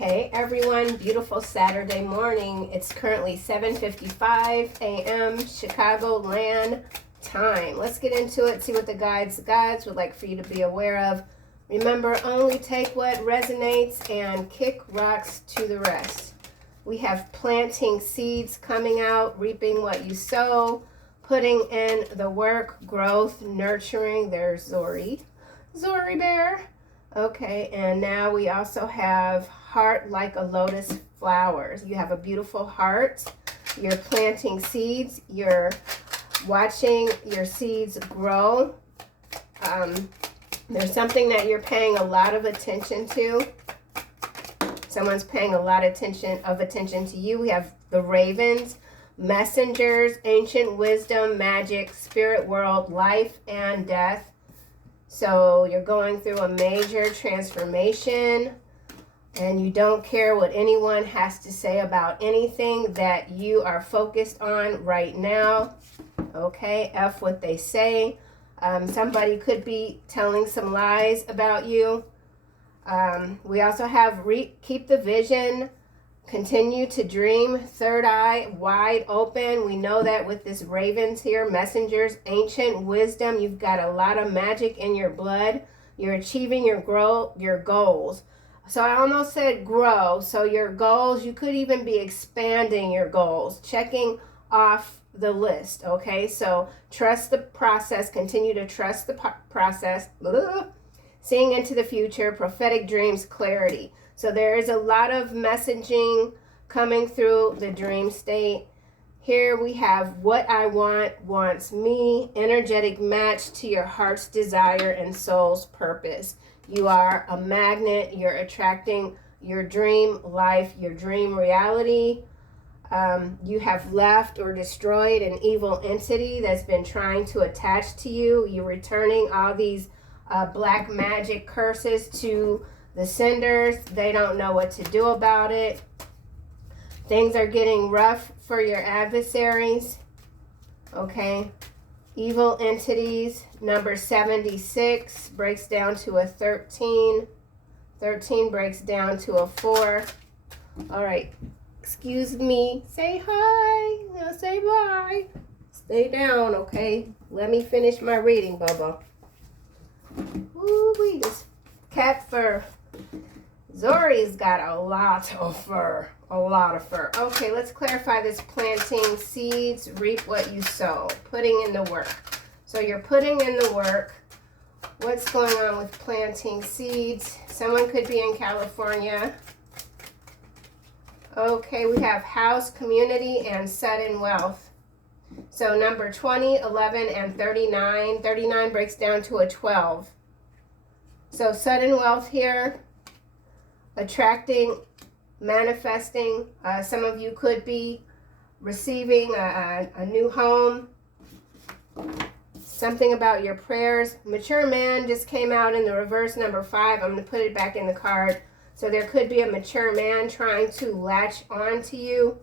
Hey everyone, beautiful Saturday morning. It's currently 7:55 a.m. Chicagoland time. Let's get into it, see what the guides would like for you to be aware of. Remember, only take what resonates and kick rocks to the rest. We have planting seeds coming out, reaping what you sow, putting in the work, growth, nurturing. There's Zori Bear. Okay, and now we also have heart like a lotus flowers. You have a beautiful heart. You're planting seeds. You're watching your seeds grow. There's something that you're paying a lot of attention to. Someone's paying a lot of attention to you. We have the ravens, messengers, ancient wisdom, magic, spirit world, life and death. So you're going through a major transformation and you don't care what anyone has to say about anything that you are focused on right now. Okay, F what they say. Somebody could be telling some lies about you. We also have keep the vision, continue to dream, third eye wide open. We know that with this ravens here, messengers, ancient wisdom, you've got a lot of magic in your blood. You're achieving your goals. So I almost said grow. So your goals, you could even be expanding your goals, checking off the list. Okay, so trust the process, continue to trust the process. Seeing into the future, prophetic dreams, clarity. So there is a lot of messaging coming through the dream state. Here we have what I want wants me, energetic match to your heart's desire and soul's purpose. You are a magnet. You're attracting your dream life, your dream reality. You have left or destroyed an evil entity that's been trying to attach to you. You're returning all these black magic curses to the senders. They don't know what to do about it. Things are getting rough for your adversaries. Okay. Evil entities. Number 76 breaks down to a 13. 13 breaks down to a 4. All right. Excuse me. Say hi. Now say bye. Stay down, okay? Let me finish my reading, Bobo. Ooh-wee, this cat fur. Zori's got a lot of fur. A lot of fur. Okay, let's clarify this planting seeds, reap what you sow. Putting in the work. So you're putting in the work. What's going on with planting seeds? Someone could be in California. Okay, we have house, community, and sudden wealth. So number 20, 11, and 39. 39 breaks down to a 12. So sudden wealth here, attracting, manifesting. Some of you could be receiving a new home. Something about your prayers. Mature man just came out in the reverse, number 5. I'm going to put it back in the card. So there could be a mature man trying to latch on to you.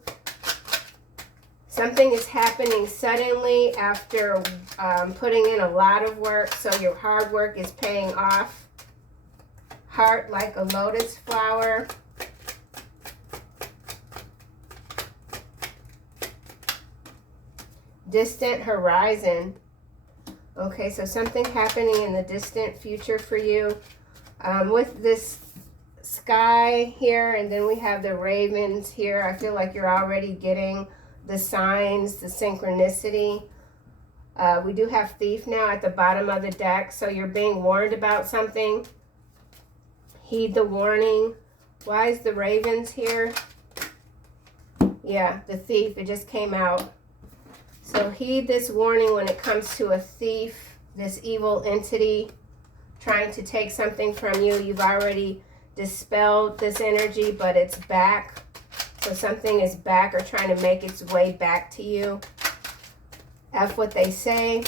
Something is happening suddenly after putting in a lot of work. So your hard work is paying off. Heart like a lotus flower. Distant horizon. Okay, so something happening in the distant future for you. With this sky here, and then we have the ravens here. I feel like you're already getting the signs, the synchronicity. We do have thief now at the bottom of the deck, so you're being warned about something. Heed the warning. Why is the ravens here? Yeah, the thief, it just came out. So heed this warning when it comes to a thief, this evil entity trying to take something from you. You've already dispelled this energy, but it's back. So something is back or trying to make its way back to you. F what they say.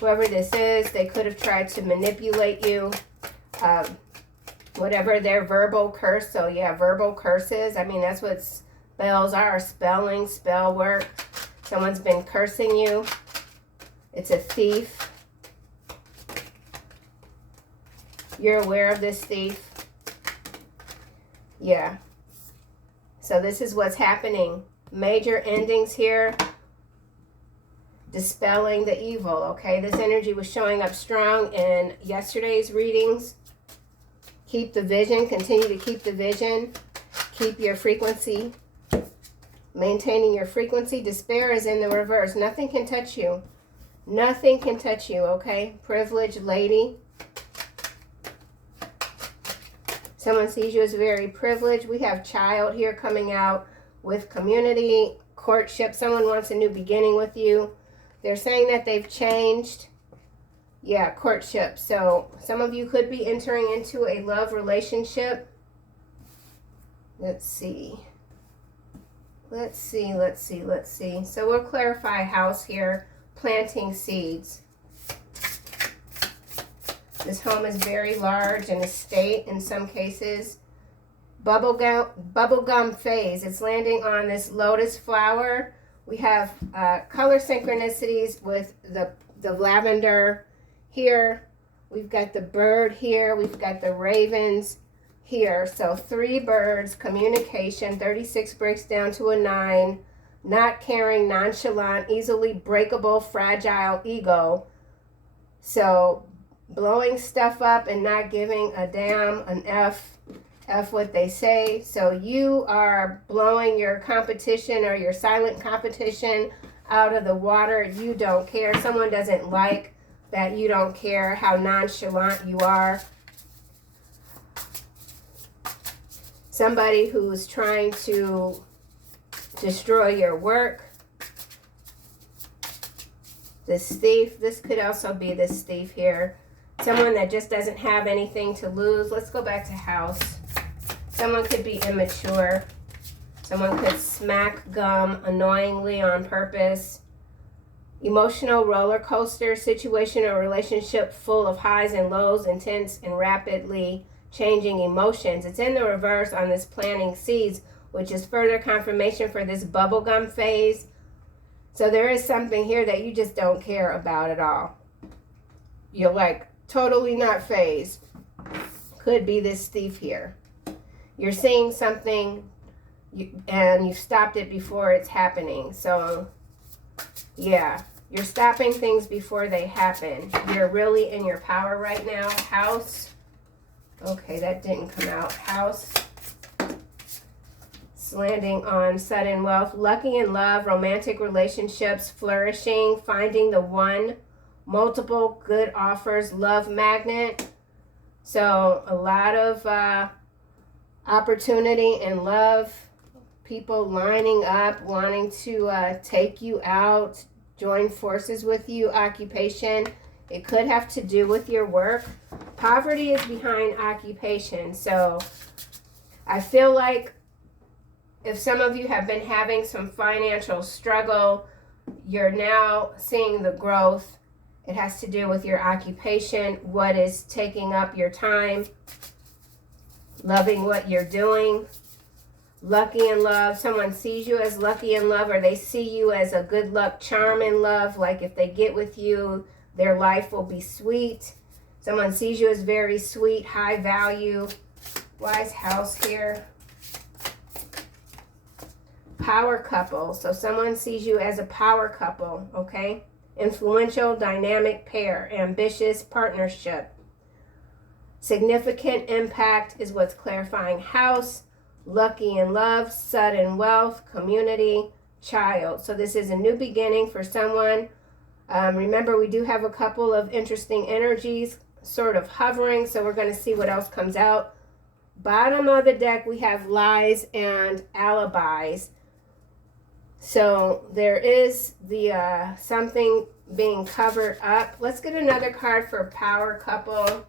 Whoever this is, they could have tried to manipulate you. Whatever their verbal curse. So yeah, verbal curses. I mean, that's what spells are. Spelling, spell work. Someone's been cursing you. It's a thief. You're aware of this thief. Yeah. So this is what's happening. Major endings here. Dispelling the evil, okay? This energy was showing up strong in yesterday's readings. Keep the vision. Continue to keep the vision. Keep your frequency. Maintaining your frequency. Despair is in the reverse. Nothing can touch you. Nothing can touch you, okay? Privileged lady. Someone sees you as very privileged. We have child here coming out with community, courtship. Someone wants a new beginning with you. They're saying that they've changed. Yeah, courtship. So some of you could be entering into a love relationship. Let's see. Let's see. So we'll clarify house here. Planting seeds. This home is very large, an estate in some cases. Bubblegum phase. It's landing on this lotus flower. We have color synchronicities with the lavender here. We've got the bird here. We've got the ravens here. So 3 birds, communication. 36 breaks down to a 9. Not caring, nonchalant, easily breakable, fragile ego. So blowing stuff up and not giving a damn, an F what they say. So you are blowing your competition or your silent competition out of the water. You don't care. Someone doesn't like that you don't care how nonchalant you are. Somebody who's trying to destroy your work. This thief. This could also be this thief here. Someone that just doesn't have anything to lose. Let's go back to house. Someone could be immature. Someone could smack gum annoyingly on purpose. Emotional roller coaster situation or relationship full of highs and lows, intense and rapidly changing emotions. It's in the reverse on this planting seeds, which is further confirmation for this bubblegum phase. So there is something here that you just don't care about at all. You're like totally not phased. Could be this thief here. You're seeing something and you've stopped it before it's happening. So yeah, you're stopping things before they happen. You're really in your power right now. House. Okay, that didn't come out. House. It's landing on sudden wealth. Lucky in love, romantic relationships, flourishing, finding the one, multiple good offers, love magnet. So a lot of opportunity and love, people lining up, wanting to take you out, join forces with you, occupation. It could have to do with your work. Poverty is behind occupation. So I feel like if some of you have been having some financial struggle, you're now seeing the growth. It has to do with your occupation, what is taking up your time. Loving what you're doing. Lucky in love. Someone sees you as lucky in love, or they see you as a good luck charm in love. Like if they get with you, their life will be sweet. Someone sees you as very sweet, high value. Wise house here. Power couple. So someone sees you as a power couple, okay? Influential, dynamic pair. Ambitious partnership. Significant impact is what's clarifying house. Lucky in love, sudden wealth, community, child. So this is a new beginning for someone. Remember, we do have a couple of interesting energies sort of hovering, so we're going to see what else comes out. Bottom of the deck, we have lies and alibis. So there is the something being covered up. Let's get another card for power couple.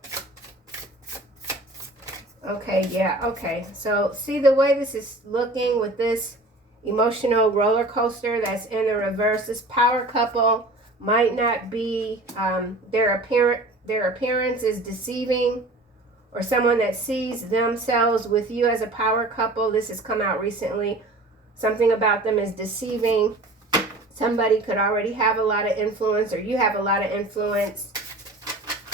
Okay, yeah, okay. So see the way this is looking with this emotional roller coaster that's in the reverse. This power couple might not be, their appearance is deceiving, or someone that sees themselves with you as a power couple. This has come out recently. Something about them is deceiving. Somebody could already have a lot of influence, or you have a lot of influence.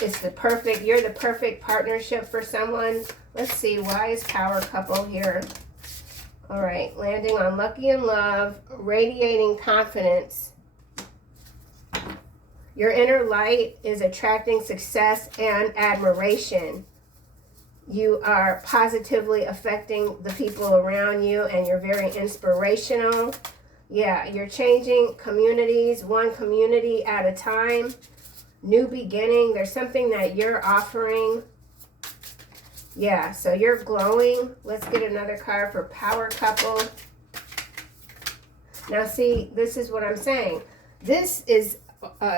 It's the perfect, you're the perfect partnership for someone. Let's see, why is power couple here? All right, landing on lucky in love, radiating confidence. Your inner light is attracting success and admiration. You are positively affecting the people around you, and you're very inspirational. Yeah, you're changing communities, one community at a time. New beginning. There's something that you're offering. Yeah, so you're glowing. Let's get another card for power couple. Now see, this is what I'm saying. This is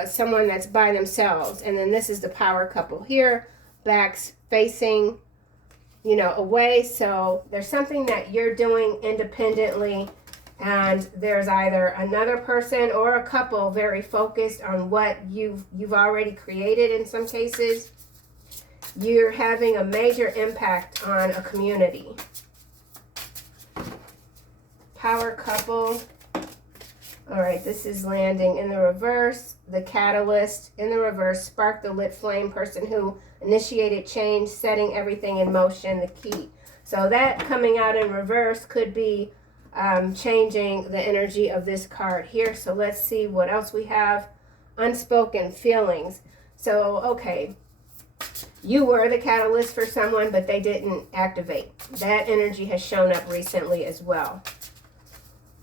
someone that's by themselves, and then this is the power couple here, backs facing, you know, away. So there's something that you're doing independently, and there's either another person or a couple very focused on what you've already created. In some cases, you're having a major impact on a community. Power couple. All right, this is landing in the reverse. The catalyst in the reverse, spark the lit flame, person who initiated change, setting everything in motion, the key. So that coming out in reverse could be changing the energy of this card here. So let's see what else we have. Unspoken feelings. So, okay, you were the catalyst for someone, but they didn't activate. That energy has shown up recently as well.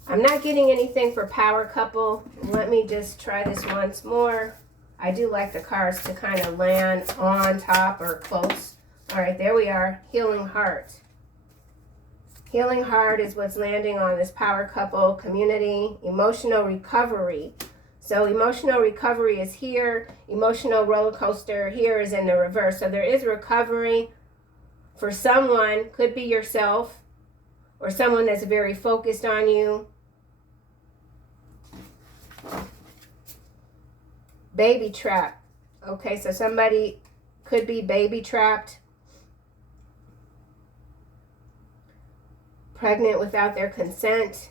I'm not getting anything for power couple. Let me just try this once more. I do like the cards to kind of land on top or close. All right, there we are. Healing heart. Healing heart is what's landing on this power couple community. Emotional recovery. So emotional recovery is here. Emotional roller coaster here is in the reverse. So there is recovery for someone. Could be yourself or someone that's very focused on you. Baby trap. Okay, so somebody could be baby trapped. Pregnant without their consent.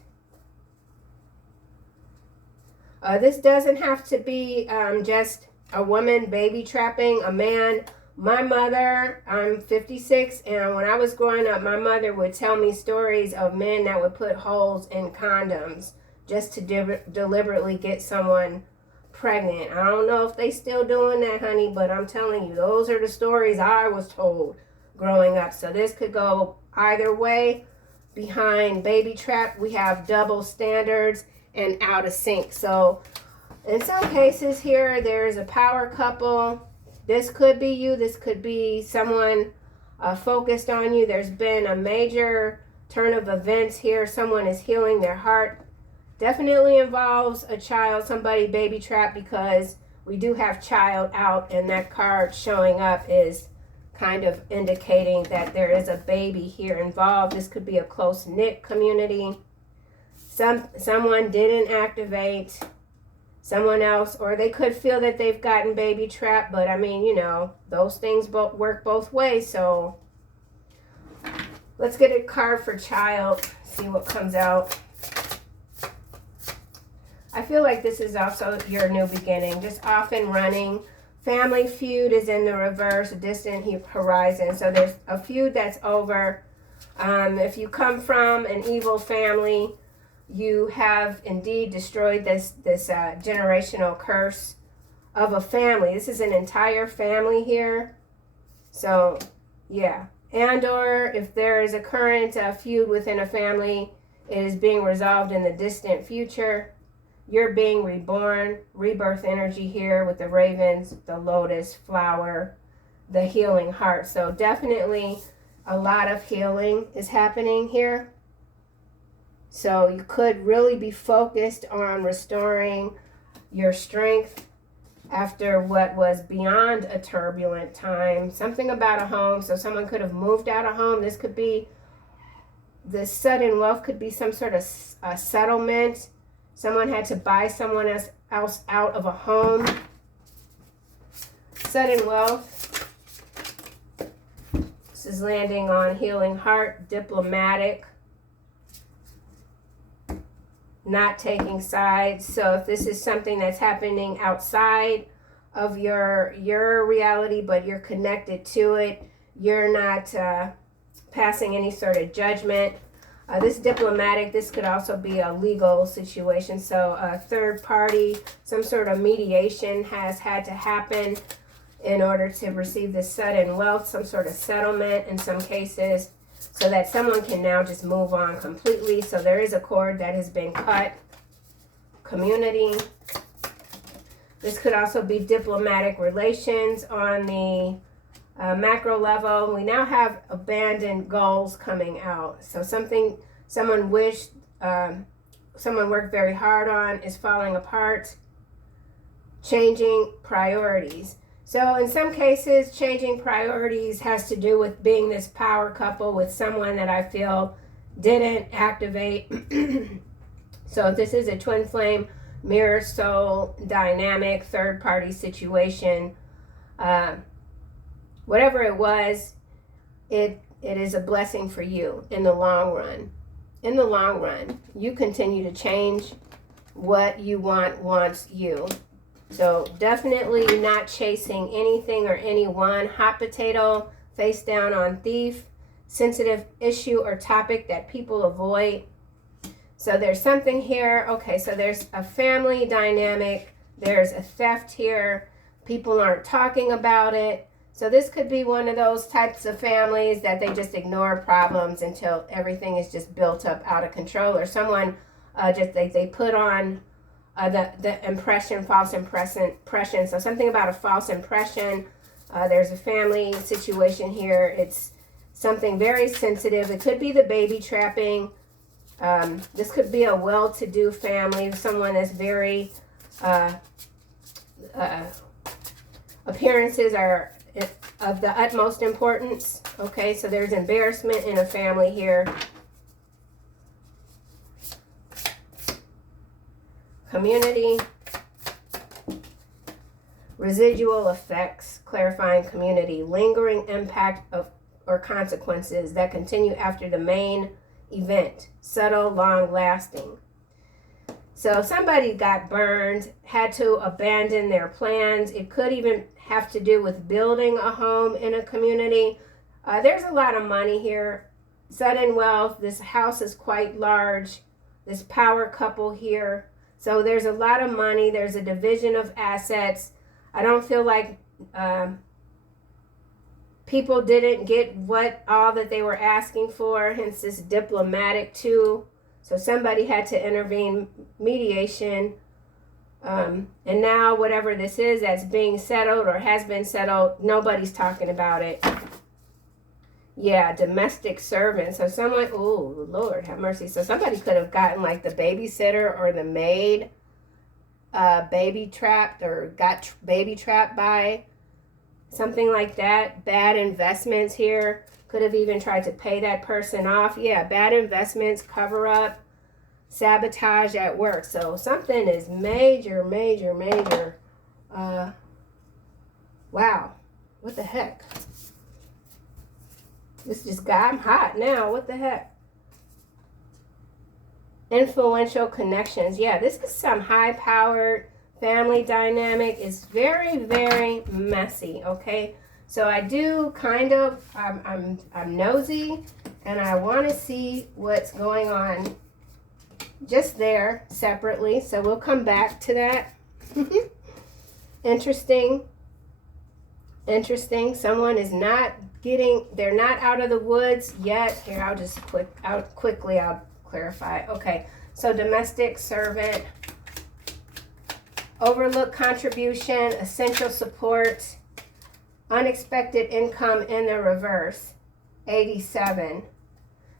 This doesn't have to be just a woman baby trapping, a man. My mother, I'm 56, and when I was growing up, my mother would tell me stories of men that would put holes in condoms just to deliberately get someone pregnant. I don't know if they still doing that, honey, but I'm telling you, those are the stories I was told growing up. So this could go either way. Behind baby trap, we have double standards and out of sync. So in some cases here, there's a power couple. This could be you. This could be someone focused on you. There's been a major turn of events here. Someone is healing their heart. Definitely involves a child, somebody baby trap, because we do have child out, and that card showing up is kind of indicating that there is a baby here involved. This could be a close-knit community. Someone didn't activate, someone else, or they could feel that they've gotten baby trapped, but I mean, you know, those things work both ways. So let's get a card for child, see what comes out. I feel like this is also your new beginning, just off and running. Family feud is in the reverse, distant horizon. So there's a feud that's over. If you come from an evil family, you have indeed destroyed this generational curse of a family. This is an entire family here. So, yeah. And or if there is a current feud within a family, it is being resolved in the distant future. You're being reborn, rebirth energy here with the ravens, the lotus flower, the healing heart. So definitely a lot of healing is happening here. So you could really be focused on restoring your strength after what was beyond a turbulent time. Something about a home. So someone could have moved out of home. This could be, the sudden wealth could be some sort of settlement. Someone had to buy someone else out of a home. Sudden wealth. This is landing on healing heart, diplomatic, not taking sides. So if this is something that's happening outside of your reality, but you're connected to it, you're not passing any sort of judgment. This diplomatic, this could also be a legal situation. So a third party, some sort of mediation has had to happen in order to receive this sudden wealth, some sort of settlement in some cases, so that someone can now just move on completely. So there is a cord that has been cut. Community. This could also be diplomatic relations on the macro level. We now have abandoned goals coming out. So someone wished, someone worked very hard on is falling apart. Changing priorities. So in some cases, changing priorities has to do with being this power couple with someone that I feel didn't activate. So if this is a twin flame, mirror soul, dynamic, third party situation, whatever it was, it is a blessing for you in the long run. In the long run, you continue to change. What you want wants you. So definitely not chasing anything or anyone. Hot potato, face down on thief, sensitive issue or topic that people avoid. So there's something here. Okay, so there's a family dynamic. There's a theft here. People aren't talking about it. So this could be one of those types of families that they just ignore problems until everything is just built up out of control. Or someone they put on the impression, false impression. So something about a false impression. There's a family situation here. It's something very sensitive. It could be the baby trapping. This could be a well-to-do family, someone that's very, appearances are of the utmost importance. Okay, so there's embarrassment in a family here. Community. Residual effects, clarifying community. Lingering impact of or consequences that continue after the main event. Subtle, long-lasting. So somebody got burned, had to abandon their plans. It could even have to do with building a home in a community. There's a lot of money here. Sudden wealth. This house is quite large. This power couple here. So there's a lot of money. There's a division of assets. I don't feel like people didn't get all that they were asking for, hence this diplomatic too. So somebody had to intervene, mediation. And now whatever this is that's being settled or has been settled, nobody's talking about it. Yeah, domestic servant. So someone, oh, Lord have mercy. So somebody could have gotten like the babysitter or the maid baby trapped or got baby trapped by something like that. Bad investments here. Could have even tried to pay that person off. Yeah, bad investments, cover up, sabotage at work. So something is major, major, major. Wow. What the heck? This just got, I'm hot now. What the heck? Influential connections. Yeah, this is some high-powered family dynamic. Is very, very messy, okay? So I do kind of, I'm nosy, and I want to see what's going on just there separately. So we'll come back to that. Interesting. Interesting. Someone is not they're not out of the woods yet. Here, I'll quickly clarify. Okay, so domestic servant, overlooked contribution, essential support, unexpected income in the reverse, 87.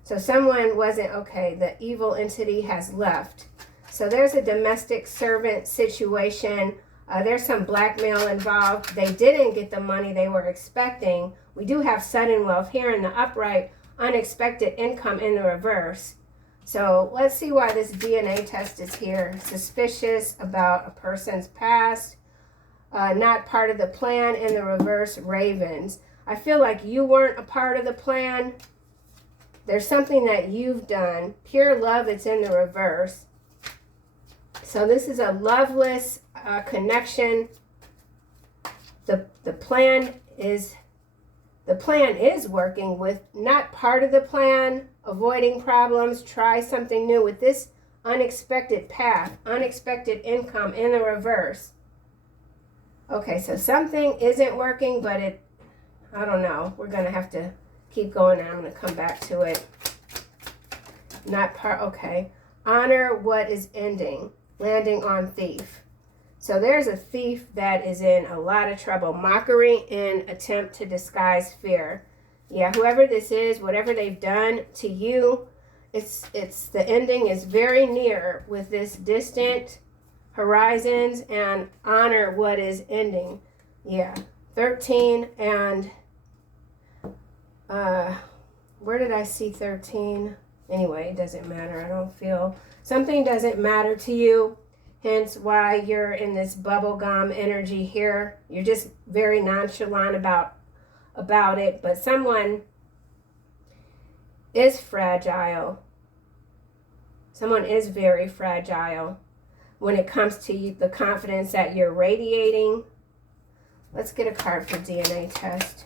So someone wasn't, okay, the evil entity has left. So there's a domestic servant situation. There's some blackmail involved. They didn't get the money they were expecting. We do have sudden wealth here in the upright, unexpected income in the reverse. So let's see why this DNA test is here. Suspicious about a person's past, not part of the plan in the reverse, ravens. I feel like you weren't a part of the plan. There's something that you've done. Pure love, it's in the reverse. So this is a loveless connection. The plan is working with not part of the plan. avoiding problems, try something new with this unexpected path, unexpected income in the reverse. Okay, so something isn't working, but I don't know. We're going to have to keep going, and I'm going to come back to it. Okay. Honor what is ending, landing on thief. So there's a thief that is in a lot of trouble. Mockery and attempt to disguise fear. Yeah, whoever this is, whatever they've done to you, it's the ending is very near with this distant horizons, and honor what is ending. Yeah, 13 and where did I see 13? Anyway, it doesn't matter. I don't feel something doesn't matter to you. Hence why you're in this bubblegum energy here. You're just very nonchalant about it. But someone is fragile. Someone is very fragile when it comes to you, the confidence that you're radiating. Let's get a card for DNA test.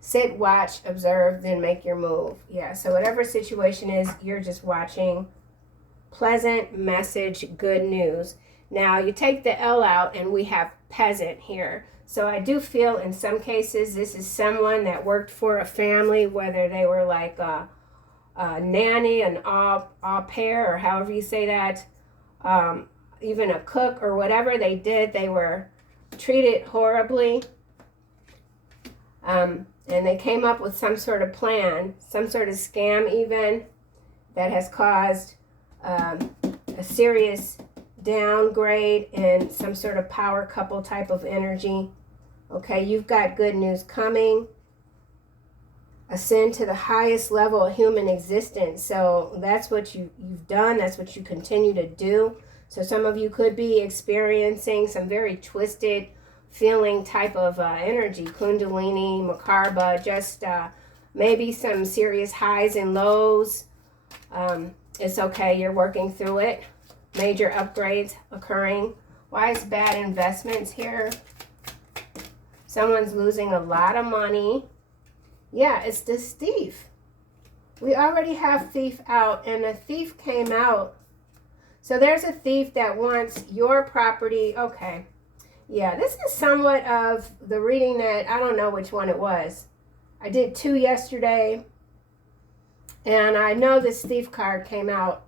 Sit, watch, observe, then make your move. Yeah, so whatever situation is, you're just watching. Pleasant message, good news. Now, you take the L out, and we have peasant here. So I do feel in some cases this is someone that worked for a family, whether they were like a nanny, an au pair, or however you say that, even a cook or whatever they did, they were treated horribly. And they came up with some sort of plan, some sort of scam even, that has caused a serious downgrade in some sort of power couple type of energy. Okay, you've got good news coming. Ascend to the highest level of human existence. So that's what you've done. That's what you continue to do. So some of you could be experiencing some very twisted feeling type of energy, kundalini, makarbha, just maybe some serious highs and lows. It's okay, you're working through it. Major upgrades occurring. Why is bad investments here? Someone's losing a lot of money. Yeah, it's this thief. We already have thief out, and a thief came out. So there's a thief that wants your property. Okay. Yeah, this is somewhat of the reading that, I don't know which one it was. I did 2 yesterday, and I know this thief card came out.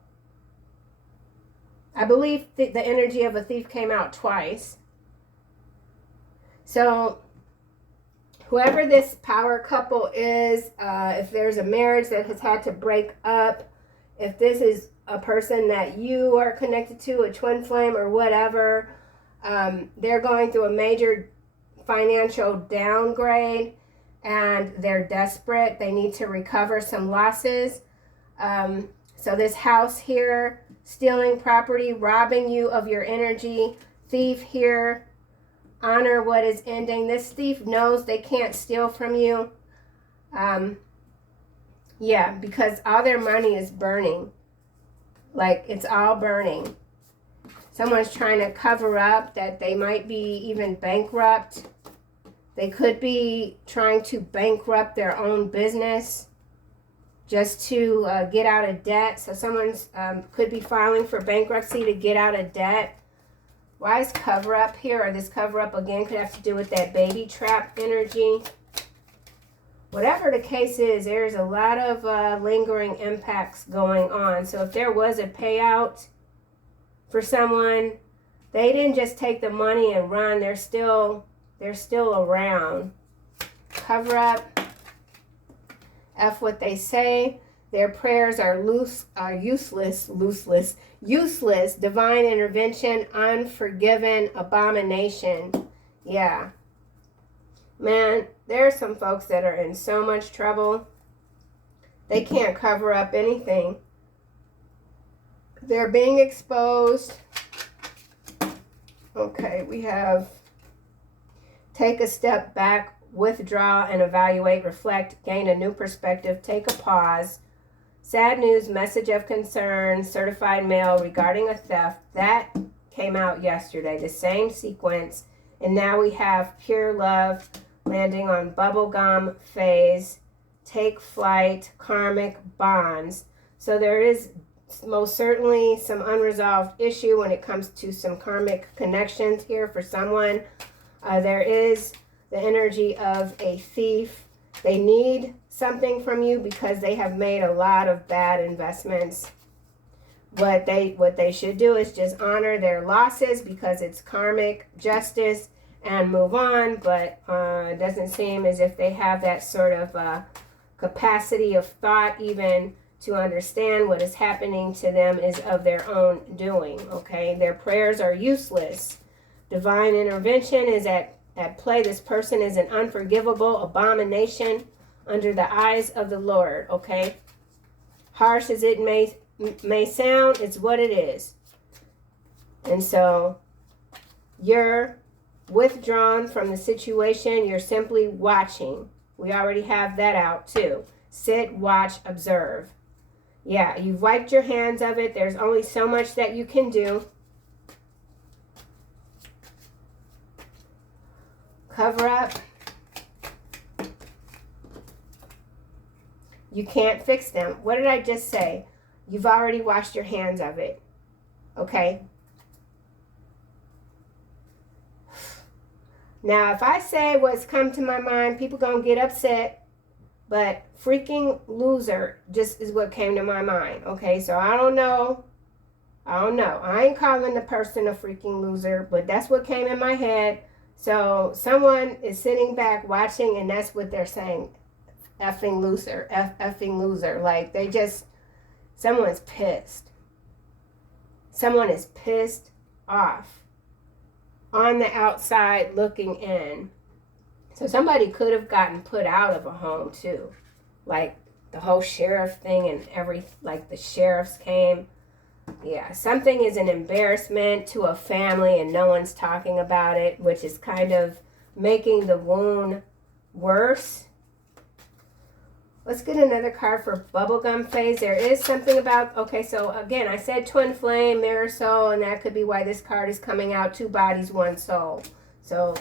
I believe the energy of a thief came out twice. So whoever this power couple is, if there's a marriage that has had to break up, if this is a person that you are connected to, a twin flame or whatever, they're going through a major financial downgrade, and they're desperate. They need to recover some losses. So this house here, stealing property, robbing you of your energy. Thief here, honor what is ending. This thief knows they can't steal from you. Yeah, because all their money is burning. Like, it's all burning. Someone's trying to cover up that they might be even bankrupt. They could be trying to bankrupt their own business just to get out of debt. So someone's could be filing for bankruptcy to get out of debt. Why is cover up here? Or this cover up again could have to do with that baby trap energy. Whatever the case is, there's a lot of lingering impacts going on. So if there was a payout for someone, they didn't just take the money and run. They're still around. Cover up. F what they say. Their prayers are useless. Divine intervention, unforgiven, abomination. Yeah. Man, there are some folks that are in so much trouble. They can't cover up anything. They're being exposed. Okay, we have take a step back, withdraw and evaluate, reflect, gain a new perspective, take a pause. Sad news, message of concern, certified mail regarding a theft. That came out yesterday, the same sequence. And now we have pure love, landing on bubblegum phase, take flight, karmic bonds. So there is most certainly some unresolved issue when it comes to some karmic connections here for someone. There is the energy of a thief. They need something from you because they have made a lot of bad investments. What they should do is just honor their losses because it's karmic justice and move on. But it doesn't seem as if they have that sort of capacity of thought even to understand what is happening to them is of their own doing. Okay, their prayers are useless. Divine intervention is at play. This person is an unforgivable abomination under the eyes of the Lord. Okay, harsh as it may sound, it's what it is. And so you're withdrawn from the situation. You're simply watching. We already have that out too. Sit, watch, observe. Yeah, you've wiped your hands of it. There's only so much that you can do. Cover up. You can't fix them. What did I just say? You've already washed your hands of it. Okay? Now, if I say what's come to my mind, people gonna get upset. But freaking loser just is what came to my mind. Okay, so I don't know. I ain't calling the person a freaking loser, but that's what came in my head. So someone is sitting back watching, and that's what they're saying. Effing loser. Effing loser. Like they just, someone's pissed. Someone is pissed off on the outside looking in. So somebody could have gotten put out of a home too. Like the whole sheriff thing and like the sheriffs came. Yeah, something is an embarrassment to a family and no one's talking about it, which is kind of making the wound worse. Let's get another card for bubblegum phase. There is something about, okay, so again, I said twin flame, mirror soul, and that could be why this card is coming out. 2 bodies, 1 soul. So,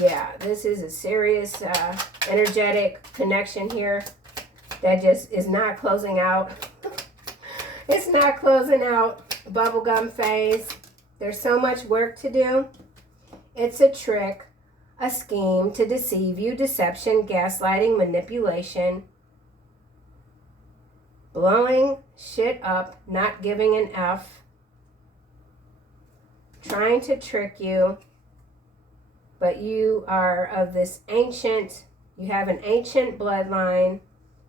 yeah, this is a serious energetic connection here that just is not closing out. It's not closing out. Bubblegum phase. There's so much work to do. It's a trick. A scheme to deceive you, deception, gaslighting, manipulation, blowing shit up, not giving an F, trying to trick you, but you are of this ancient, you have an ancient bloodline,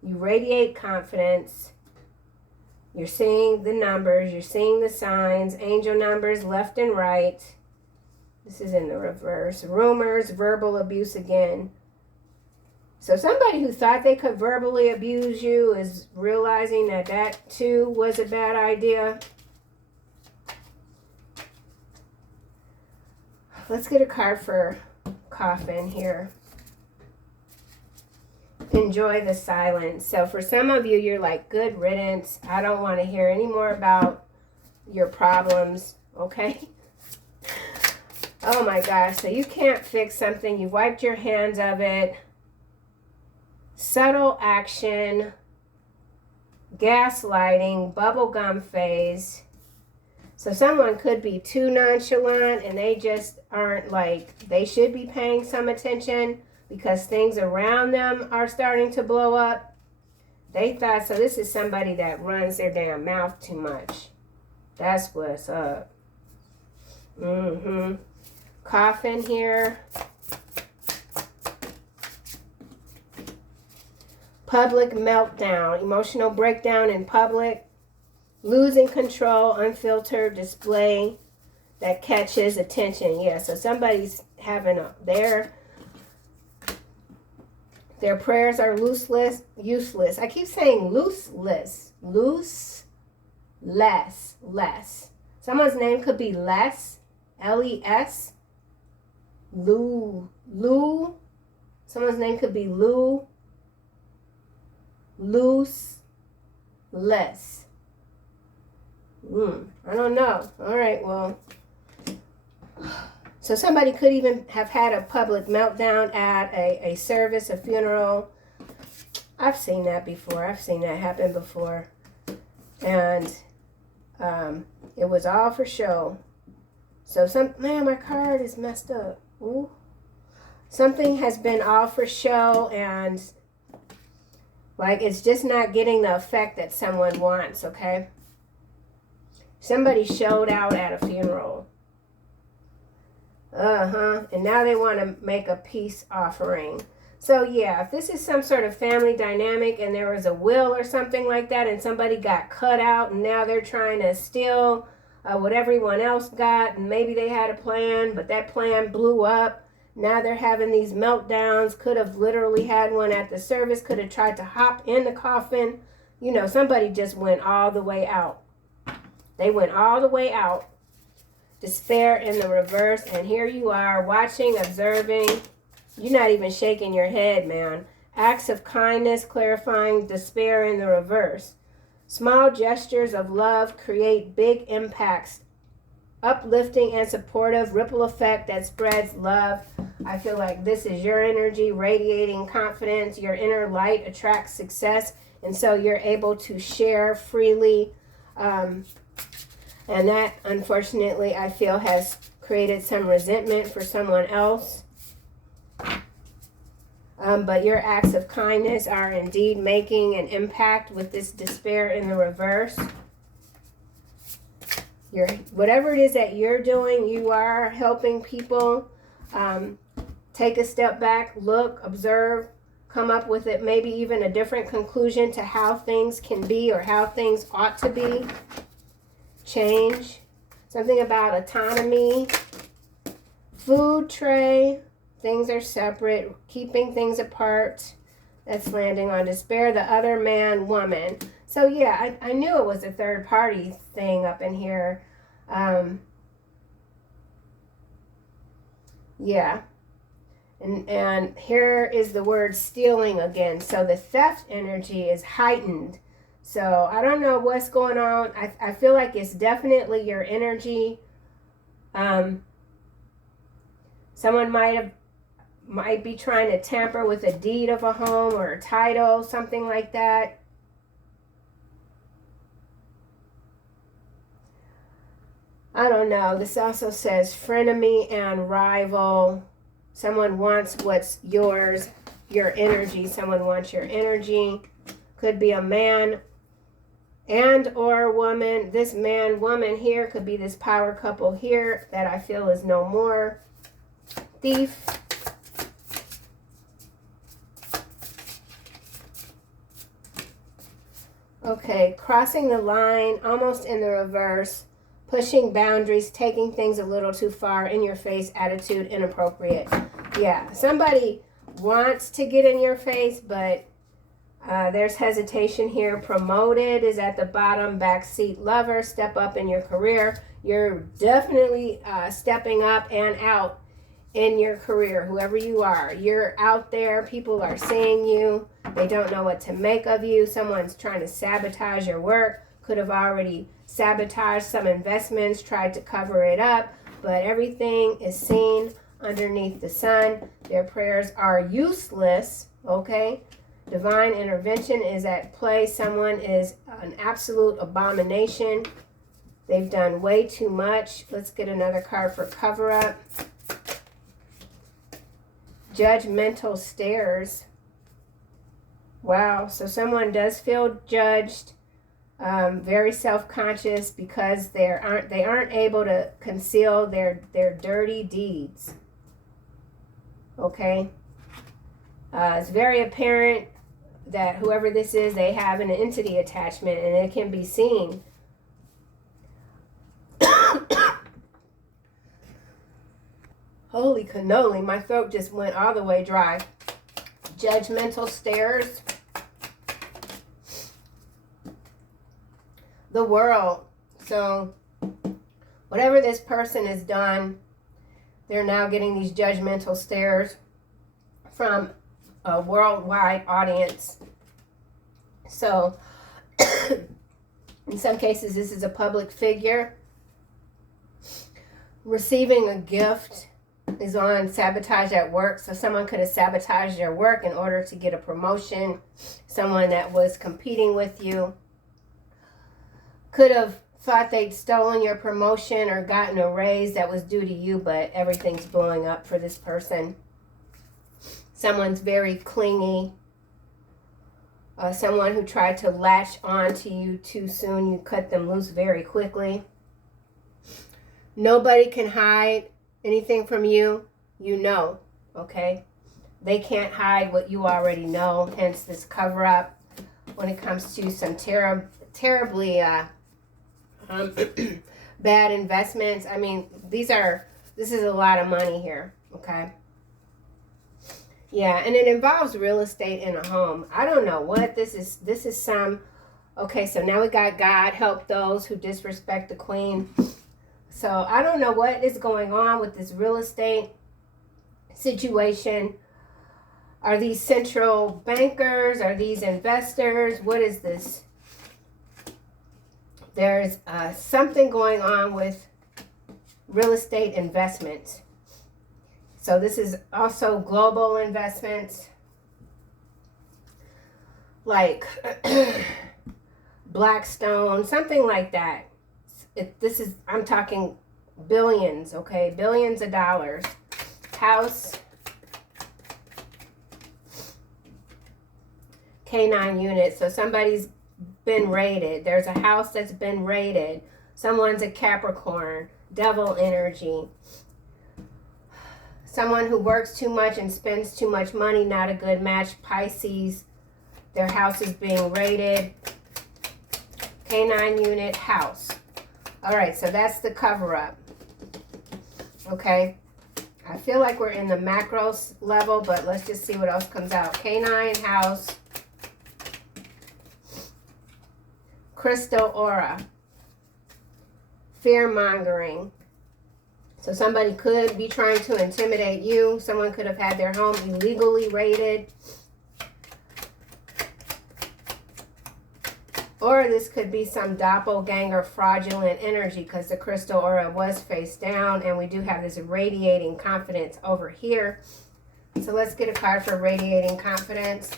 you radiate confidence, you're seeing the numbers, you're seeing the signs, angel numbers left and right. This is in the reverse. Rumors, verbal abuse again. So somebody who thought they could verbally abuse you is realizing that that too was a bad idea. Let's get a card for coffin here. Enjoy the silence. So for some of you, you're like, good riddance. I don't want to hear any more about your problems. Okay? Oh my gosh, so you can't fix something. You wiped your hands of it. Subtle action. Gaslighting. Bubblegum phase. So someone could be too nonchalant and they just aren't like, they should be paying some attention because things around them are starting to blow up. They thought, so this is somebody that runs their damn mouth too much. That's what's up. Coffin here. Public meltdown. Emotional breakdown in public. Losing control. Unfiltered display that catches attention. Yeah, so somebody's having their prayers are useless. I keep saying less. Someone's name could be Les. L-E-S. Lou. Someone's name could be Lou. Loose. Less. I don't know. All right, well. So somebody could even have had a public meltdown at a service, a funeral. I've seen that before. I've seen that happen before. And it was all for show. So man, my card is messed up. Ooh. Something has been all for show, and like it's just not getting the effect that someone wants, okay? Somebody showed out at a funeral. And now they want to make a peace offering. So yeah, if this is some sort of family dynamic and there was a will or something like that and somebody got cut out and now they're trying to steal what everyone else got, and maybe they had a plan, but that plan blew up. Now they're having these meltdowns. Could have literally had one at the service. Could have tried to hop in the coffin. You know, somebody just went all the way out. They went all the way out. Despair in the reverse. And here you are watching, observing. You're not even shaking your head, man. Acts of kindness, clarifying despair in the reverse. Small gestures of love create big impacts. Uplifting and supportive ripple effect that spreads love. I feel like this is your energy radiating confidence. Your inner light attracts success, and so you're able to share freely. And that, unfortunately, I feel has created some resentment for someone else. But your acts of kindness are indeed making an impact with this despair in the reverse. Whatever it is that you're doing, you are helping people. Take a step back, look, observe, come up with it, maybe even a different conclusion to how things can be or how things ought to be. Change. Something about autonomy. Food tray. Things are separate. Keeping things apart. That's landing on despair. The other man, woman. So yeah, I knew it was a third party thing up in here. Yeah. And here is the word stealing again. So the theft energy is heightened. So I don't know what's going on. I feel like it's definitely your energy. Someone might be trying to tamper with a deed of a home or a title, something like that. I don't know. This also says frenemy and rival. Someone wants what's yours, your energy. Someone wants your energy. Could be a man and or a woman. This man, woman here could be this power couple here that I feel is no more. Thief. Okay, crossing the line, almost in the reverse. Pushing boundaries, taking things a little too far, in your face, attitude, inappropriate. Yeah, somebody wants to get in your face, but there's hesitation here. Promoted is at the bottom. Backseat lover, step up in your career. You're definitely stepping up and out in your career, whoever you are. You're out there. People are seeing you. They don't know what to make of you. Someone's trying to sabotage your work. Could have already sabotaged some investments, tried to cover it up, but everything is seen underneath the sun. Their prayers are useless, okay? Divine intervention is at play. Someone is an absolute abomination. They've done way too much. Let's get another card for cover-up. Judgmental stares. Wow, so someone does feel judged. Very self-conscious because they aren't able to conceal their dirty deeds. Okay, it's very apparent that whoever this is, they have an entity attachment, and it can be seen. Holy cannoli, my throat just went all the way dry. Judgmental stares. The world. So whatever this person has done, they're now getting these judgmental stares from a worldwide audience. So in some cases, this is a public figure receiving a gift. is on sabotage at work. So someone could have sabotaged your work in order to get a promotion. Someone that was competing with you could have thought they'd stolen your promotion or gotten a raise that was due to you, but everything's blowing up for this person. Someone's very clingy. Someone who tried to latch on to you too soon. You cut them loose very quickly. Nobody can hide anything from you. You know, okay? They can't hide what you already know, hence this cover-up when it comes to some terribly bad investments. I mean, this is a lot of money here, okay? Yeah, and it involves real estate in a home. I don't know what this is. This is some, okay, so now we got God help those who disrespect the queen. So I don't know what is going on with this real estate situation. Are these central bankers? Are these investors? What is this? There's something going on with real estate investments. So this is also global investments, like Blackstone, something like that. I'm talking billions, okay? Billions of dollars. House. K9 unit. So somebody's been raided. There's a house that's been raided. Someone's a Capricorn. Devil energy. Someone who works too much and spends too much money. Not a good match. Pisces. Their house is being raided. K9 unit. House. All right, so that's the cover-up. Okay. I feel like we're in the macro level, but let's just see what else comes out. K9 house. Crystal aura. Fear-mongering. So somebody could be trying to intimidate you. Someone could have had their home illegally raided. Or this could be some doppelganger fraudulent energy, because the crystal aura was face down and we do have this radiating confidence over here. So let's get a card for radiating confidence.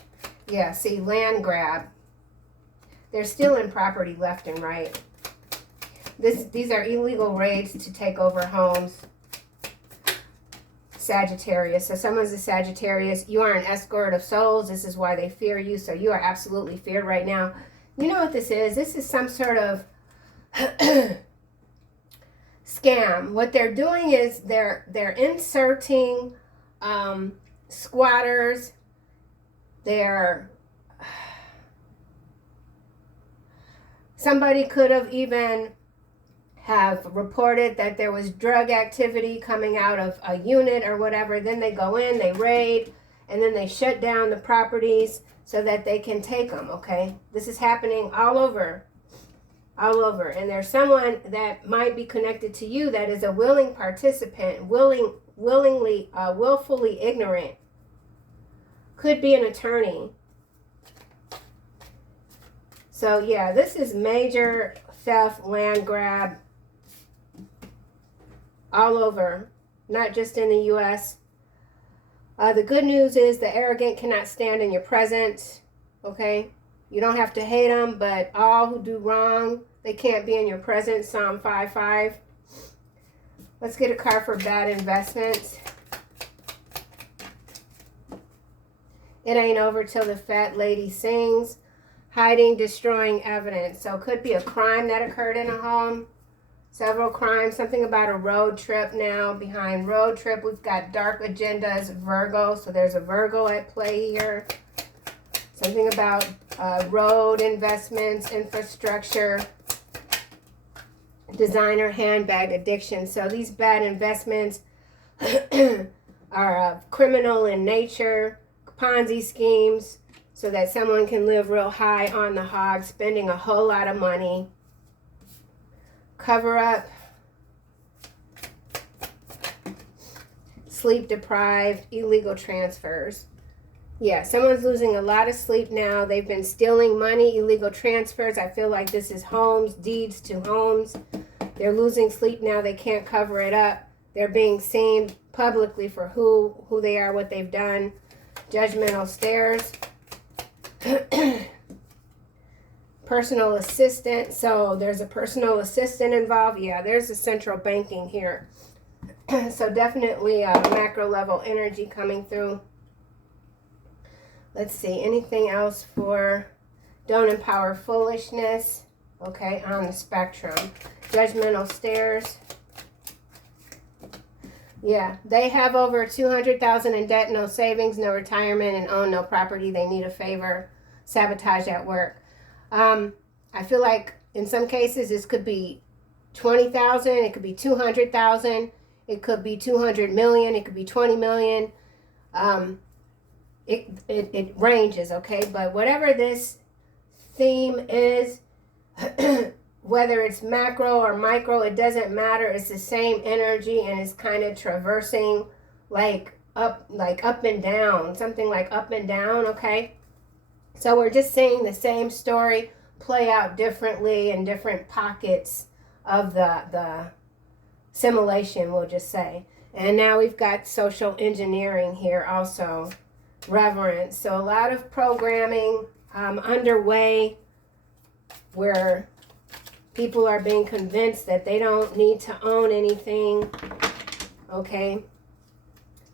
Yeah, see, land grab. They're stealing property left and right. These are illegal raids to take over homes. Sagittarius. So someone's a Sagittarius. You are an escort of souls. This is why they fear you. So you are absolutely feared right now. You know what this is? This is some sort of scam. What they're doing is they're inserting squatters. Somebody could have even have reported that there was drug activity coming out of a unit or whatever. Then they go in, they raid, and then they shut down the properties so that they can take them, okay? This is happening all over. And there's someone that might be connected to you that is a willing participant, willfully ignorant. Could be an attorney. So yeah, this is major theft, land grab, all over, not just in the U.S. The good news is the arrogant cannot stand in your presence, okay? You don't have to hate them, but all who do wrong, they can't be in your presence, Psalm 5:5. Let's get a card for bad investments. It ain't over till the fat lady sings. Hiding, destroying evidence. So it could be a crime that occurred in a home. Several crimes. Something about a road trip now. Behind road trip, we've got dark agendas, Virgo. So there's a Virgo at play here. Something about road investments, infrastructure, designer handbag addiction. So these bad investments are criminal in nature, Ponzi schemes, so that someone can live real high on the hog, spending a whole lot of money. Cover up. Sleep deprived, illegal transfers. Yeah, someone's losing a lot of sleep now. They've been stealing money, illegal transfers. I feel like this is homes, deeds to homes. They're losing sleep now. They can't cover it up. They're being seen publicly for who they are, what they've done. Judgmental stares. Personal assistant. So there's a personal assistant involved. Yeah, there's a central banking here. So definitely a macro level energy coming through. Let's see. Anything else for don't empower foolishness? Okay, on the spectrum. Judgmental stares. Yeah, they have over 200,000 in debt, no savings, no retirement, and own no property. They need a favor. Sabotage at work. I feel like in some cases this could be 20,000. It could be 200,000. It could be 200 million. It could be 20 million. It ranges, okay? But whatever this theme is, whether it's macro or micro, it doesn't matter. It's the same energy, and it's kind of traversing like up and down, something like up and down, okay? So we're just seeing the same story play out differently in different pockets of the simulation, we'll just say. And now we've got social engineering here also, reverence. So a lot of programming underway where people are being convinced that they don't need to own anything, okay?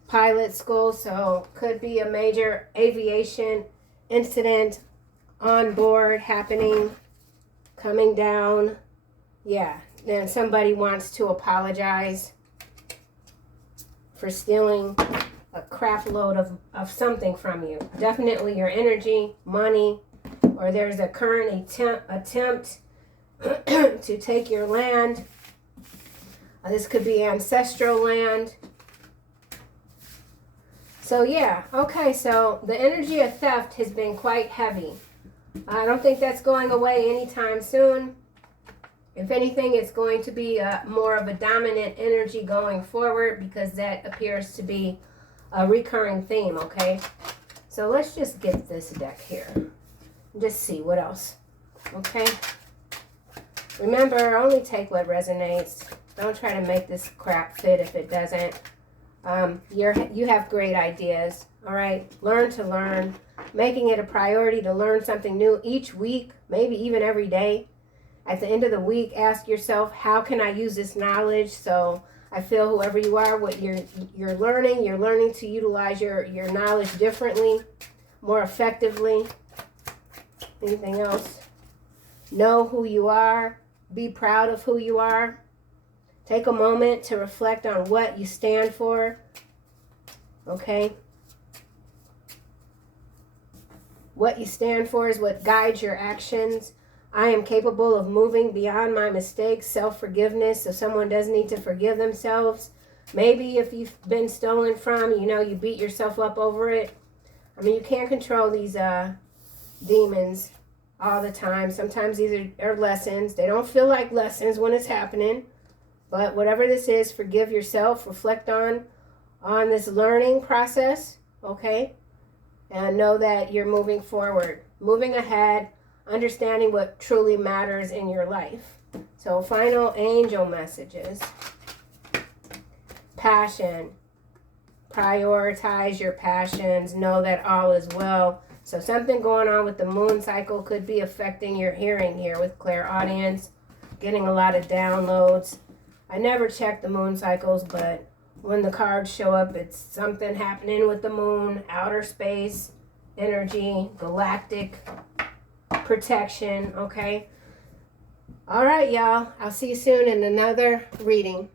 Pilot school, so could be a major aviation incident on board happening, coming down. Yeah, then somebody wants to apologize for stealing a crap load of something from you. Definitely your energy, money, or there's a current attempt to take your land. This could be ancestral land. So yeah, okay, so the energy of theft has been quite heavy. I don't think that's going away anytime soon. If anything, it's going to be more of a dominant energy going forward, because that appears to be a recurring theme, okay? So let's just get this deck here. Just see what else, okay? Remember, only take what resonates. Don't try to make this crap fit if it doesn't. You have great ideas, all right? Learn to learn. Making it a priority to learn something new each week, maybe even every day. At the end of the week, ask yourself, how can I use this knowledge? So I feel whoever you are, what you're learning to utilize your knowledge differently, more effectively. Anything else? Know who you are. Be proud of who you are. Take a moment to reflect on what you stand for. Okay? What you stand for is what guides your actions. I am capable of moving beyond my mistakes, self-forgiveness. So someone does need to forgive themselves. Maybe if you've been stolen from, you beat yourself up over it. I mean, you can't control these demons all the time. Sometimes these are lessons. They don't feel like lessons when it's happening. But whatever this is, forgive yourself. Reflect on this learning process, okay? And know that you're moving forward, moving ahead, understanding what truly matters in your life. So final angel messages. Passion. Prioritize your passions. Know that all is well. So something going on with the moon cycle could be affecting your hearing here with clairaudience, getting a lot of downloads. I never check the moon cycles, but when the cards show up, it's something happening with the moon, outer space, energy, galactic protection, okay? All right, y'all. I'll see you soon in another reading.